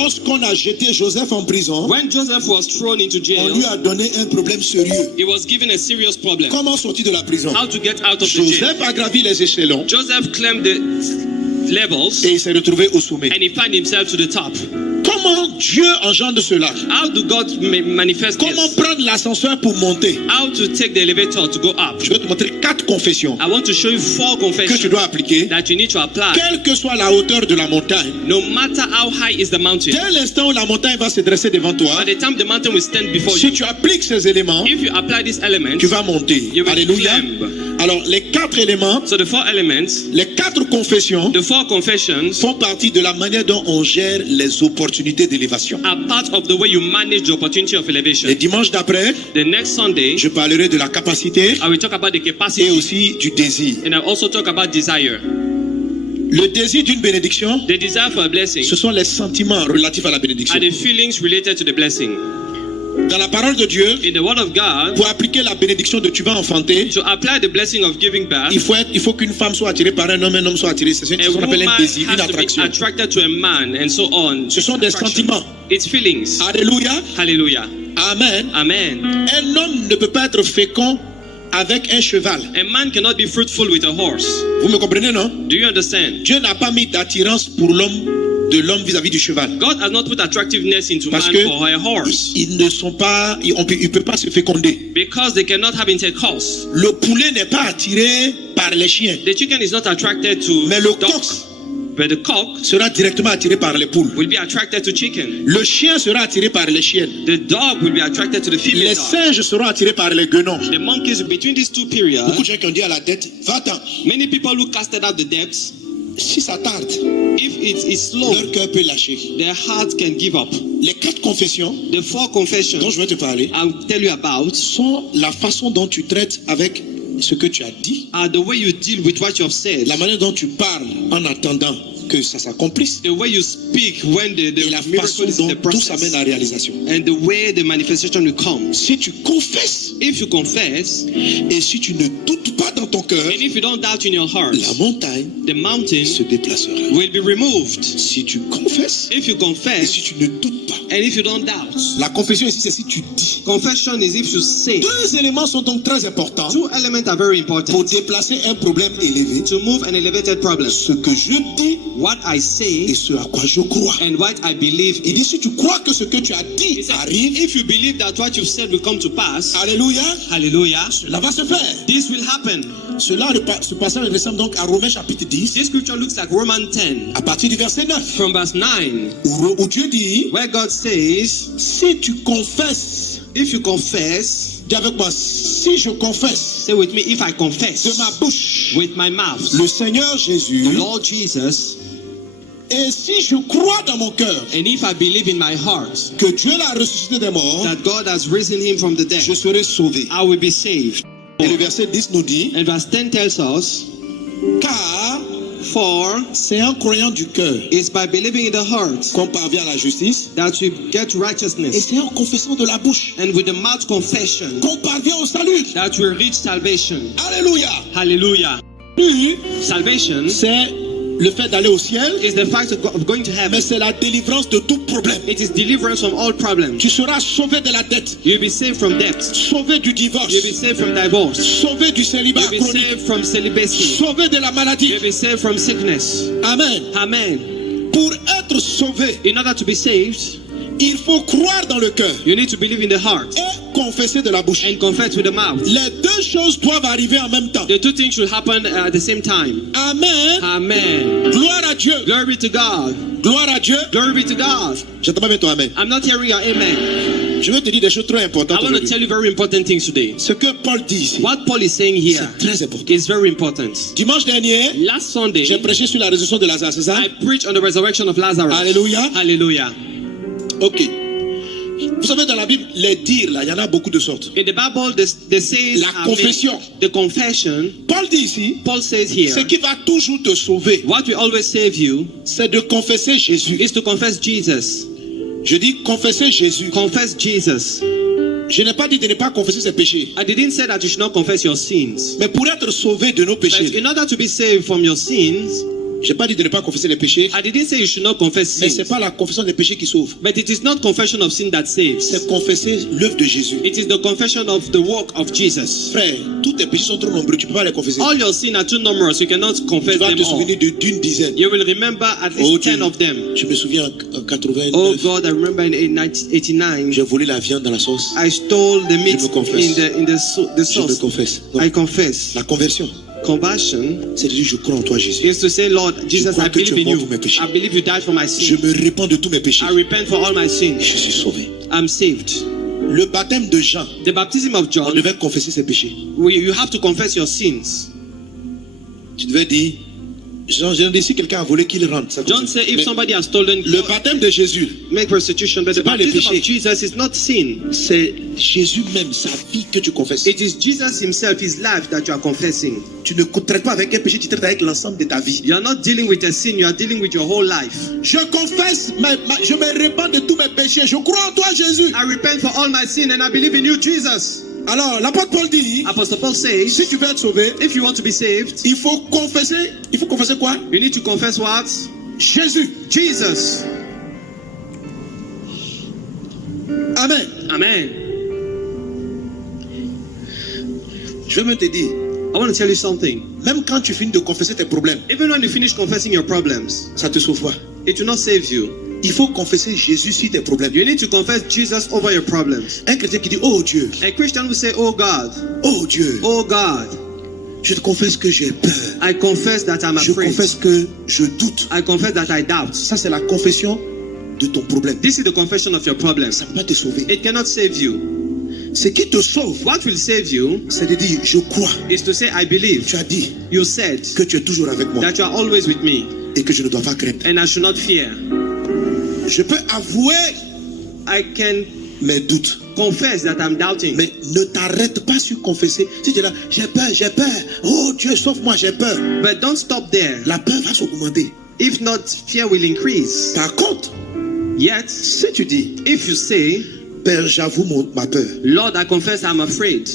Lorsqu'on a jeté Joseph en prison, When Joseph was thrown into on jail, lui a donné un problème sérieux. he was given a serious problem. Comment sortir de la prison? How to get out of the jail. Joseph a gravi les échelons Joseph climbed the levels et il s'est retrouvé au sommet. and he found himself to the top. Comment Dieu engendre cela? How do God manifest Comment this? prendre l'ascenseur pour monter? How to take the elevator to go up? Je vais te montrer 4 confessions I want to show you 4 que tu confessions dois appliquer, that you need to apply. quelle que soit la hauteur de la montagne. No matter how high is the mountain, Dès l'instant où la montagne va se dresser devant toi, by the time the mountain will stand before si you, tu appliques ces éléments, if you apply these elements, tu vas monter. you will Alléluia. climb. Alors, les 4 éléments, So the 4 elements, les 4 confessions the 4 confessions, font partie de la manière dont on gère les opportunités d'élévation. are part of the way you manage the opportunity of Les elevation. dimanches d'après, The next Sunday, je parlerai de la capacité I will talk about the et capacity, aussi du désir. and I also talk about desire. Le désir d'une bénédiction, The desire for a blessing ce sont les sentiments relatifs à la bénédiction. are the feelings related to the blessing. Dans la parole de Dieu, In the Word of God, pour appliquer la bénédiction de tu vas enfanter, to apply the blessing of giving birth, il faut qu'une femme soit attirée par un homme soit attiré. C'est ce a qu'on woman appelle un désir, une has to be attraction. attracted to a man, and so on. Ce sont des Attraction. sentiments. It's feelings. Alléluia. Hallelujah. Amen. Amen. Un homme ne peut pas être fécond avec un cheval. A man cannot be fruitful with a horse. Vous me comprenez, non? Do you understand? Dieu n'a pas mis d'attirance pour l'homme vis-à-vis du cheval. God has not put attractiveness into Parce man que for a horse, ils ne sont pas, il ne peut pas se féconder. because they cannot have intercourse. Le poulet n'est pas attiré par les chiens, The chicken is not attracted to mais le dogs, coq but the cock sera directement attiré par les poules. will be attracted to chicken. Le chien sera attiré par les chiennes. The dog will be attracted to the female Les dog. singes seront attirés par les guenons. The monkeys, between these two periods, Beaucoup de gens qui ont dit à la tête, va-t'en. many people who casted out the depths, Si ça tarde, if it is slow, leur cœur peut lâcher. their heart can give up. Les 4 confessions The 4 confessions dont je vais te parler I'll tell you about sont la façon dont tu traites avec ce que tu as dit, are the way you deal with what you have said, la manière dont tu parles en attendant que ça s'accomplisse the way you speak when the et la façon miracle is in dont the tout s'amène process, à réalisation. and the way the manifestation will come. Si tu confesses If you confess, et si tu ne doutes pas dans ton cœur, and if you don't doubt in your heart, la montagne the mountain se déplacera. will be removed. Si tu confesses If you et confess, si tu ne doutes pas, and if you don't doubt, la confession ici c'est si tu dis. confession is if you say. 2 éléments sont donc très importants 2 elements are very pour important déplacer un problème élevé. to move an elevated problem. Ce que je dis What I say et ce à quoi je crois. and what I believe Il in. dit si tu crois que ce que tu as He dit said, arrive, if you believe that what you've said will come to pass, alléluia, hallelujah, cela va se faire. this will happen. Ce passage ressemble donc à Romains chapitre 10, This scripture looks like Romans 10 à partir du verset 9, from verse 9, où Dieu dit, where God says, si tu confesses, if you confess, dis avec moi, si je confesse say with me, if I de confess ma bouche with my mouth, le Seigneur Jésus, the Lord Jesus, et si je crois dans mon cœur and if I believe in my heart que Dieu l'a ressuscité des morts, that God has risen him from the dead, je serai sauvé. I will be saved. Et le verset 10 nous dit, And verse 10 tells us, car for c'est en croyant du cœur it's by believing in the heart qu'on parvient à la justice, that we get et righteousness, c'est en confessant de la bouche and with the mouth confession qu'on parvient au salut. that we reach salvation. Alléluia. Hallelujah. Salvation C'est le fait d'aller au ciel, is the fact of going to heaven. mais c'est la délivrance de tout problème. It is deliverance from all problems. Tu seras sauvé de la dette, You'll be saved from debt. sauvé du divorce, You'll be saved from divorce. sauvé du célibat You'll be chronique, saved from celibacy. sauvé de la maladie. You'll be saved from sickness. Amen. Amen. Pour être sauvé, In order to be saved, il faut croire dans le cœur you need to believe in the heart et confesser de la bouche. and confess with the mouth. Les 2 choses doivent arriver en même temps. The 2 things should happen at the same time. Amen. Amen. Gloire à Dieu. Glory be to God. Gloire à Dieu. Glory be to God. J'entends pas bien ton amen. I'm not hearing your amen. Je vais te dire des choses très I importantes want to aujourd'hui. tell you very important things today. Ce que Paul dit ici, What Paul is saying here c'est très important. is very important. Dimanche dernier, Last Sunday, j'ai prêché sur la résurrection de Lazare, c'est ça? I preached on the resurrection of Lazarus. Alléluia. Hallelujah. Ok. Vous savez, dans la Bible, les dires, là, il y en a beaucoup de sortes. In the Bible, the says La are confession. made. The confession, Paul dit ici, Paul says here, ce qui va toujours te sauver, what will always save you c'est de confesser Jésus. is to confess Jesus. Je dis confesser Jésus. Confess Jesus. Je n'ai pas dit de ne pas confesser ses péchés. I didn't say that you should not confess your sins. Mais pour être sauvé de nos But péchés, in order to be saved from your sins, J'ai pas dit de ne pas confesser les péchés, I didn't say you should not confess mais sins. c'est pas la confession des péchés qui sauve. But it is not confession of sin that saves. C'est confesser l'œuvre de Jésus. It is the confession of the work of Jesus. Frère, tous tes péchés sont trop nombreux, tu peux pas les confesser. All your sins are too numerous. You cannot Tu confess vas them te all. souvenir d'une dizaine. You will remember at Oh least Dieu, 10 of them. je me souviens en 89, Oh God, I remember in 1989, j'ai volé la viande dans la sauce. I stole the meat Je me confesse. in the Je me sauce. confesse. Donc, I confess. la conversion, Conversion c'est de dire je crois en toi Jésus. is to say, Lord Jesus, crois I que tu believe es in mort pour mes you. péchés. I believe you died for my Je sins. me répands de tous mes péchés. I repent for all my sins. Je suis sauvé. I'm saved. Le baptême de Jean, The baptism of on John, devait confesser ses péchés. you have to confess your sins. Tu devais dire, Jean dit si quelqu'un a volé, qu'il rentre. Ça John continue. said, if Mais somebody has stolen, le baptême de Jésus, make restitution. But the C'est pas les baptism of péchés. Jesus is not sin. c'est Jésus même, sa vie que tu confesses. It is Jesus himself, his life that you are confessing. Tu ne traites pas avec un péché, tu traites avec l'ensemble de ta vie. You are not dealing with a sin, you are dealing with your whole life. Je confesse, je me répands de tous mes péchés. Je crois en toi Jésus. I repent for all my sin and I believe in you, Jesus. Alors, l'apôtre Paul dit, Apostle Paul says, si tu veux être sauvé, if you want to be saved, il faut confesser quoi? you need to confess what? Jésus. Jesus. Amen. Amen. Je vais même te dire, I want to tell you something. même quand tu finis de confesser tes problèmes, Even when you finish confessing your problems, ça te sauve pas. it will not save you. Il faut confesser Jésus sur tes problèmes. You need to confess Jesus over your problems. Un chrétien qui dit, oh Dieu, A Christian will say, oh God, oh Dieu, oh God, je te confesse que j'ai peur. I confess that I'm Je afraid. confesse que je doute. I confess that I doubt. Ça, c'est la confession de ton problème. This is the confession of your problems. Ça ne peut pas te sauver. It cannot save you. Ce qui te sauve, What will save you c'est de dire, je crois. is to say, I believe. Tu as dit You said que tu es toujours avec moi that you are always with me et que je ne dois pas craindre. and I should not fear. Je peux avouer I can mes doutes. confess that I'm doubting. Mais ne t'arrête pas sur confesser. Si tu es là, j'ai peur. Oh Dieu, sauve-moi, j'ai peur. But don't stop there. La peur va s'augmenter. If not, fear will increase. Par contre, Yet, si tu dis, if you say, Père, j'avoue ma peur. Lord, I confess I'm afraid.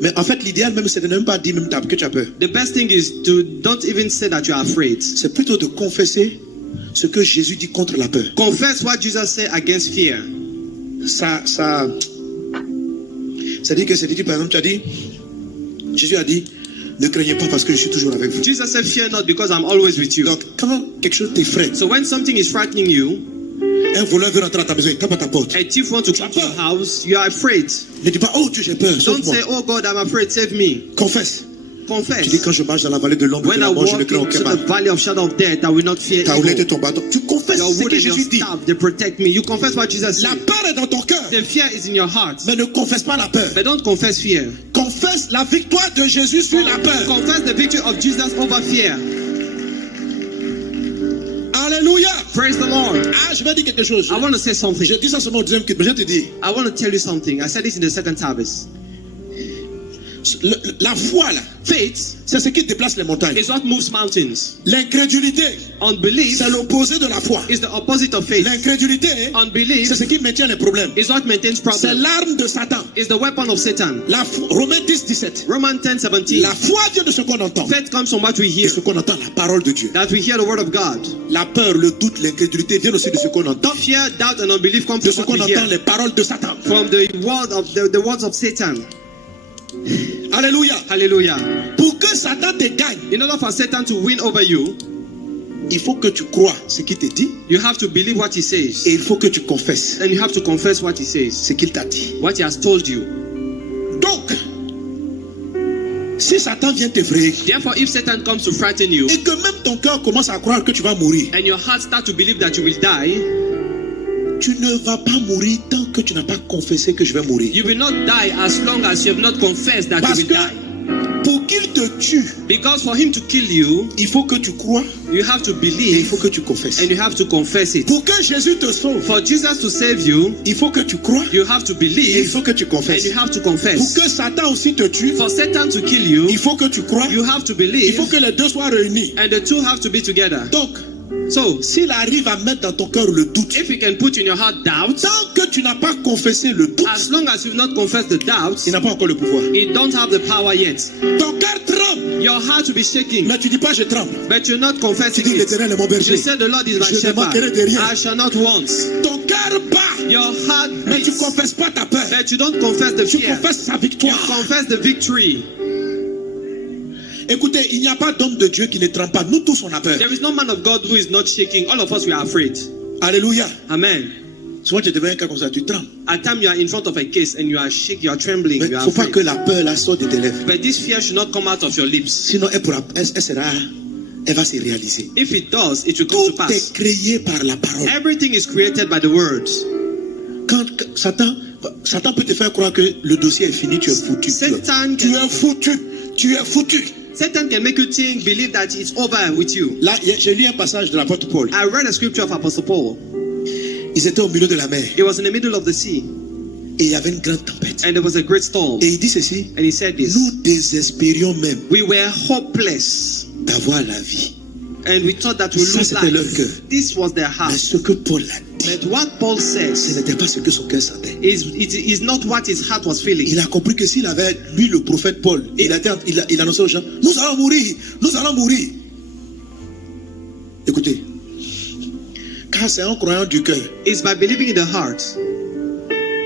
Mais en fait, l'idéal même, c'est de ne même pas dire même que tu as peur. The best thing is to don't even say that you are afraid. C'est plutôt de confesser ce que Jésus dit contre la peur. Confess what Jesus said against fear. Ça dit que c'est dit, par exemple, tu as dit, Jésus a dit, ne craignez pas parce que je suis toujours avec vous. Jesus said, fear not because I'm always with you. Donc, quand quelque chose t'effraie, So when something is frightening you, un voleur veut rentrer à ta maison, il tape à ta porte. a thief wants to come to your house, you are afraid. Ne dis pas, oh Dieu, j'ai peur, Don't sauve-moi. say, oh God, I'm afraid, save me. Confesse. Tu dis, Confess. quand je marche dans la vallée de l'ombre de When I la mort, je ne walk crains into aucun mal. the valley of shadow of death, I will not fear Ta houlette et evil. ton bâton. Tu confesses Your ce wood que and your Jésus dit. staff, they protect me. You confess what Jesus La said. peur est dans ton cœur. The fear is in your heart. Mais ne confesse pas la peur. But don't confess fear. Confesse la victoire de Jésus sur la peur. Confess the victory of Jesus over fear. Alléluia. Praise the Lord. Ah, je vais dire quelque chose. I want to say something. Je dis ça seulement au deuxième culte, mais je te dis. I want to tell you something. I said this in the second service. La foi, là, Faith c'est ce qui déplace les montagnes. is what moves mountains. L'incrédulité, Unbelief c'est l'opposé de la foi. is the opposite of faith. L'incrédulité, Unbelief c'est ce qui maintient les problèmes. is what maintains C'est problems. l'arme de Satan. Is the weapon of Satan. Romains 10, 17. Romans 10:17. La foi vient de ce qu'on entend. Faith comes from what we De hear. ce qu'on entend, la parole de Dieu. That we hear the word of God. La peur, le doute, l'incrédulité viennent aussi de ce qu'on entend. Fear, doubt, and unbelief come De ce from qu'on what we entend, hear. les paroles de Satan. From the word of the words of Satan. Alléluia. Hallelujah. Pour que Satan te gagne, In order for Satan to win over you, il faut que tu crois ce qu'il te dit you have to believe what he says. et il faut que tu confesses And you have to confess what he says. ce qu'il t'a dit. What he has told you. Donc, si Satan vient t'effrayer Therefore, if Satan comes to frighten you, et que même ton cœur commence à croire que tu vas mourir, and your heart starts to believe that you will die, tu ne vas pas mourir tant que tu n'as pas confessé que je vais mourir. you will not die as long as you have not confessed that Parce you que will die. pour qu'il te tue, Because for him to kill you, il faut que tu crois you have to et il believe faut que tu confesses. and you have to confess it. Pour que Jésus te sauve, For Jesus to save you, il faut que tu crois you have to et il believe faut que tu and confesses. you have to Pour confess. que Satan aussi te tue, For Satan to kill il you, faut que tu crois, you have to il believe faut que les deux soient réunis. and the two have to be together. Donc, So, s'il arrive à mettre dans ton cœur le doute, if you can put in your heart doubt, tant que tu n'as pas confessé le doute, as long as you've not confessed the doubts, il n'a pas encore le pouvoir. it don't have the power yet. Ton cœur tremble, Your heart will be shaking, mais tu dis pas je tremble. but you're not Tu confessing dis it. l'Éternel est mon You berger. said the Lord is my Je ne manquerai de shepherd. rien. I shall not want. Ton cœur bat, Your heart mais tu beats, confesses pas ta peur. but you don't confess the Tu fear. confesses sa You victoire. confess the victory. Écoutez, il n'y a pas d'homme de Dieu qui ne tremble pas. Nous tous on a peur. There is no man of God who is not shaking. All of us, we are afraid. Alléluia. Amen. Souvent tu deviens un cas comme ça, tu trembles. At time you are in front of a case and you are shaking, you are trembling, Mais il you ne are faut pas afraid. que la peur la sorte de tes lèvres. But this fear should not come out of your lips. Sinon elle va se réaliser. If it does, it will come to Tout pass. est créé par la parole. Everything is created by the words. Quand Satan peut te faire croire que le dossier est fini, tu es foutu. Satan Tu can, es foutu. Tu es foutu. Satan can make you think, believe that it's over with you. Là, j'ai lu un passage de l'apôtre Paul. I read a scripture of Apostle Paul. Ils étaient au milieu de la mer He was in the middle of the sea et il y avait une grande tempête. and there was a great storm. Et il dit ceci, And he said this, nous désespérions même we were hopeless d'avoir la vie. and we thought that we would Ça, lose c'était leur cœur. life. This was their Mais heart. ce que Paul a dit, But what Paul ce says n'était pas ce que son cœur sentait. is not what his heart was feeling. Il a compris que s'il avait, lui le prophète Paul, il annonçait aux gens, nous allons mourir, nous allons mourir. Écoutez, car c'est en croyant du cœur. It's by believing in the heart.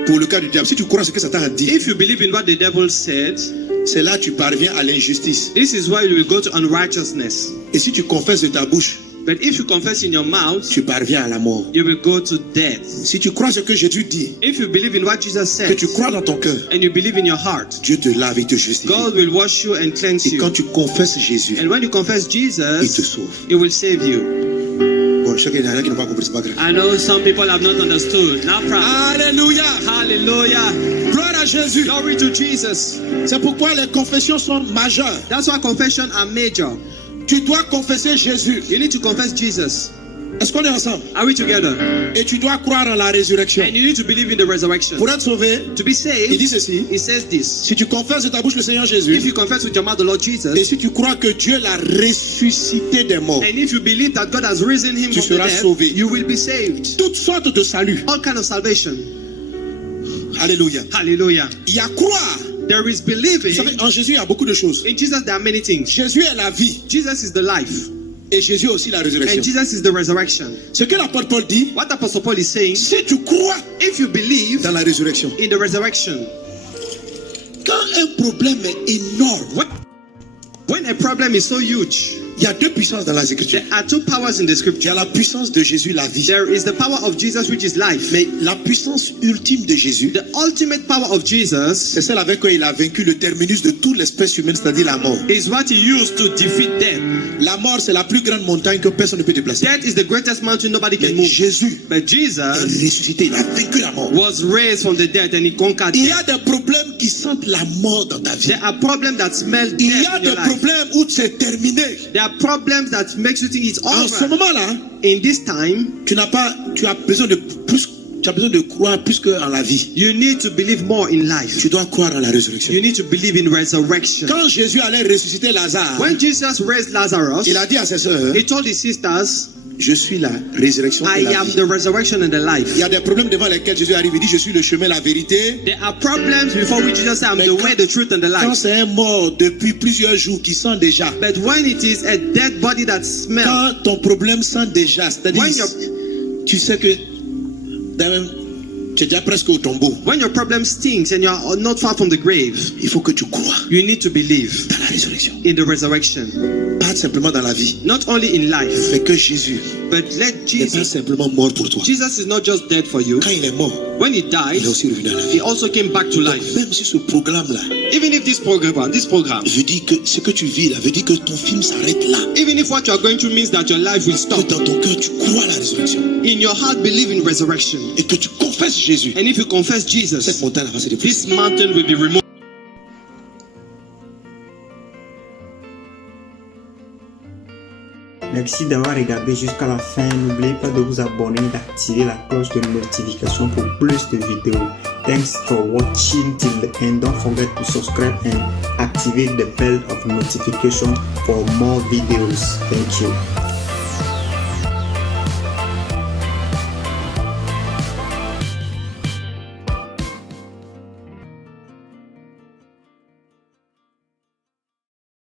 Pour le cas du diable, si tu crois ce que Satan a dit, If you believe in what the devil said, c'est là que tu parviens à l'injustice. this is why you will go to unrighteousness. Et si tu confesses de ta bouche, But if you confess in your mouth, tu parviens à la mort. you will go to death. Si tu crois ce que Jésus dit, If you believe in what Jesus que said tu crois dans ton cœur, and you believe in your heart, Dieu te lave et te justifie. God will wash you and cleanse Et quand you. tu confesses Jésus, And when you confess il te Jesus, sauve. He will save you. Bon, je sais qu'il y en a qui n'ont pas compris, c'est pas grave. I know some people have not understood. No problem. Alléluia! Hallelujah. Gloire à Jésus. Glory to Jesus. C'est pourquoi les confessions sont majeures. That's why confession are major. Tu dois confesser Jésus. You need to confess Jesus. Est-ce qu'on est ensemble? Are we together? Et tu dois croire en la résurrection. And you need to believe in the resurrection. Pour être sauvé, To be il saved, dit ceci. He says this. Si tu confesses de ta bouche le Seigneur If Jésus, you confess with your mouth the Lord et Jesus, si tu crois que Dieu l'a ressuscité des morts, and if you believe that God has risen him Tu from the seras dead, sauvé. you will be saved. toutes sortes de saluts. All kind of salvation. Alléluia. Hallelujah. Il y a croire. There is Vous believing. savez, en Jésus, il y a beaucoup de choses. In Jesus, there are many things. Jésus est la vie Jesus is the life, et Jésus est aussi la and résurrection. Jesus is the resurrection. Ce que l'apôtre Paul dit, What Apostle Paul is saying, si tu crois if you believe dans la résurrection, in the resurrection, quand un problème est énorme, when a problem is so huge, il y a deux puissances dans les Écritures. there are two powers in the Il y scripture. a la puissance de Jésus, la vie. There is the power of Jesus, which is life. Mais la puissance ultime de Jésus, The ultimate power of Jesus c'est celle avec laquelle il a vaincu le terminus de toute l'espèce humaine, c'est-à-dire la mort. is what he used to defeat death. La mort, c'est la plus grande montagne que personne ne peut déplacer. Death is the greatest mountain nobody can Mais move. Jésus But est Jesus ressuscité, il a vaincu la mort. was raised from the dead and he conquered Il y death. a des problèmes qui sentent la mort dans ta vie. There are problems that smell Il y a death in des your life. problèmes où c'est terminé. There are problems that makes you think it's En ce over. moment-là, In this time, tu as besoin de plus, tu as besoin de croire plus qu'en la vie. you need to believe more in life. Tu dois croire en la résurrection. You need to believe in resurrection. Quand Jésus allait ressusciter Lazare, When Jesus raised Lazarus, il a dit à ses sœurs, he told his sisters, je suis la résurrection et I la am vie. the resurrection and the life. Il y a des problèmes devant lesquels Jésus arrive. Il dit, je suis le chemin, la vérité. There are problems before which Jesus said, I'm Mais the way, the truth, and the quand life. c'est un mort depuis plusieurs jours qui sent déjà, But when it is a dead body that smells, quand ton problème sent déjà, c'est-à-dire, When you're- tu sais que tu es déjà presque au tombeau, when your problem stinks and you are not far from the grave, il faut que tu crois you need to believe dans la résurrection. in the resurrection. Pas simplement dans la vie, Not only in life, mais que Jésus but let n'est pas Jesus. simplement mort pour toi. Jesus is not just dead for you. Quand il est mort, When he il died, est aussi revenu à la vie. he also came back to Donc, life. même si ce programme-là Even if this program veut dire que ce que tu vis là, veut dire que ton film s'arrête là, even if what you are going through means that your life will que stop, dans ton cœur tu crois à la résurrection in your heart believe in resurrection. et que tu confesses Jésus, And if you confess cette Jesus, montagne va se déplacer. this mountain will be removed. Merci d'avoir regardé jusqu'à la fin. N'oubliez pas de vous abonner et d'activer la cloche de notification pour plus de vidéos. Thanks for watching till the end. Don't forget to subscribe and activate the bell of notification for more videos. Thank you.